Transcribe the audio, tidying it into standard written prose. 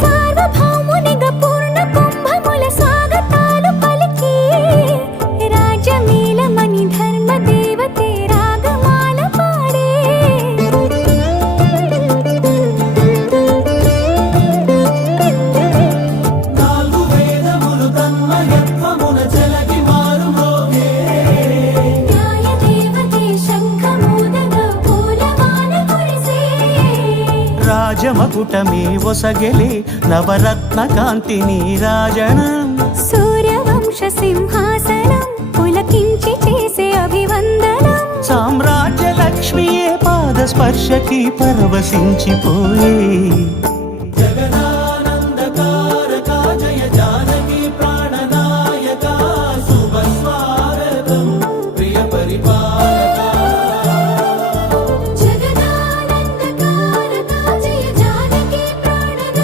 సార్వభౌమునిగా పూర్ణ కుంభముల స్వాగతాలు పలికి రాజమేళమని ధర్మ దేవతే రాగమాల పాడే నాలుగు వేదములు తన్మయత్వమున చెలగి మారు మోగే న్యాయ దేవతే శంఖమూదగా పూలవాన కురిసే రాజమకుటమే ఒసగెలి నవరత్న కాంతిని రాజనం సూర్యవంశ సింహాసనం పులకించి చేసే అభివందనం సామ్రాజ్య లక్ష్మియే పాద స్పర్శకి పరవశించిపోయే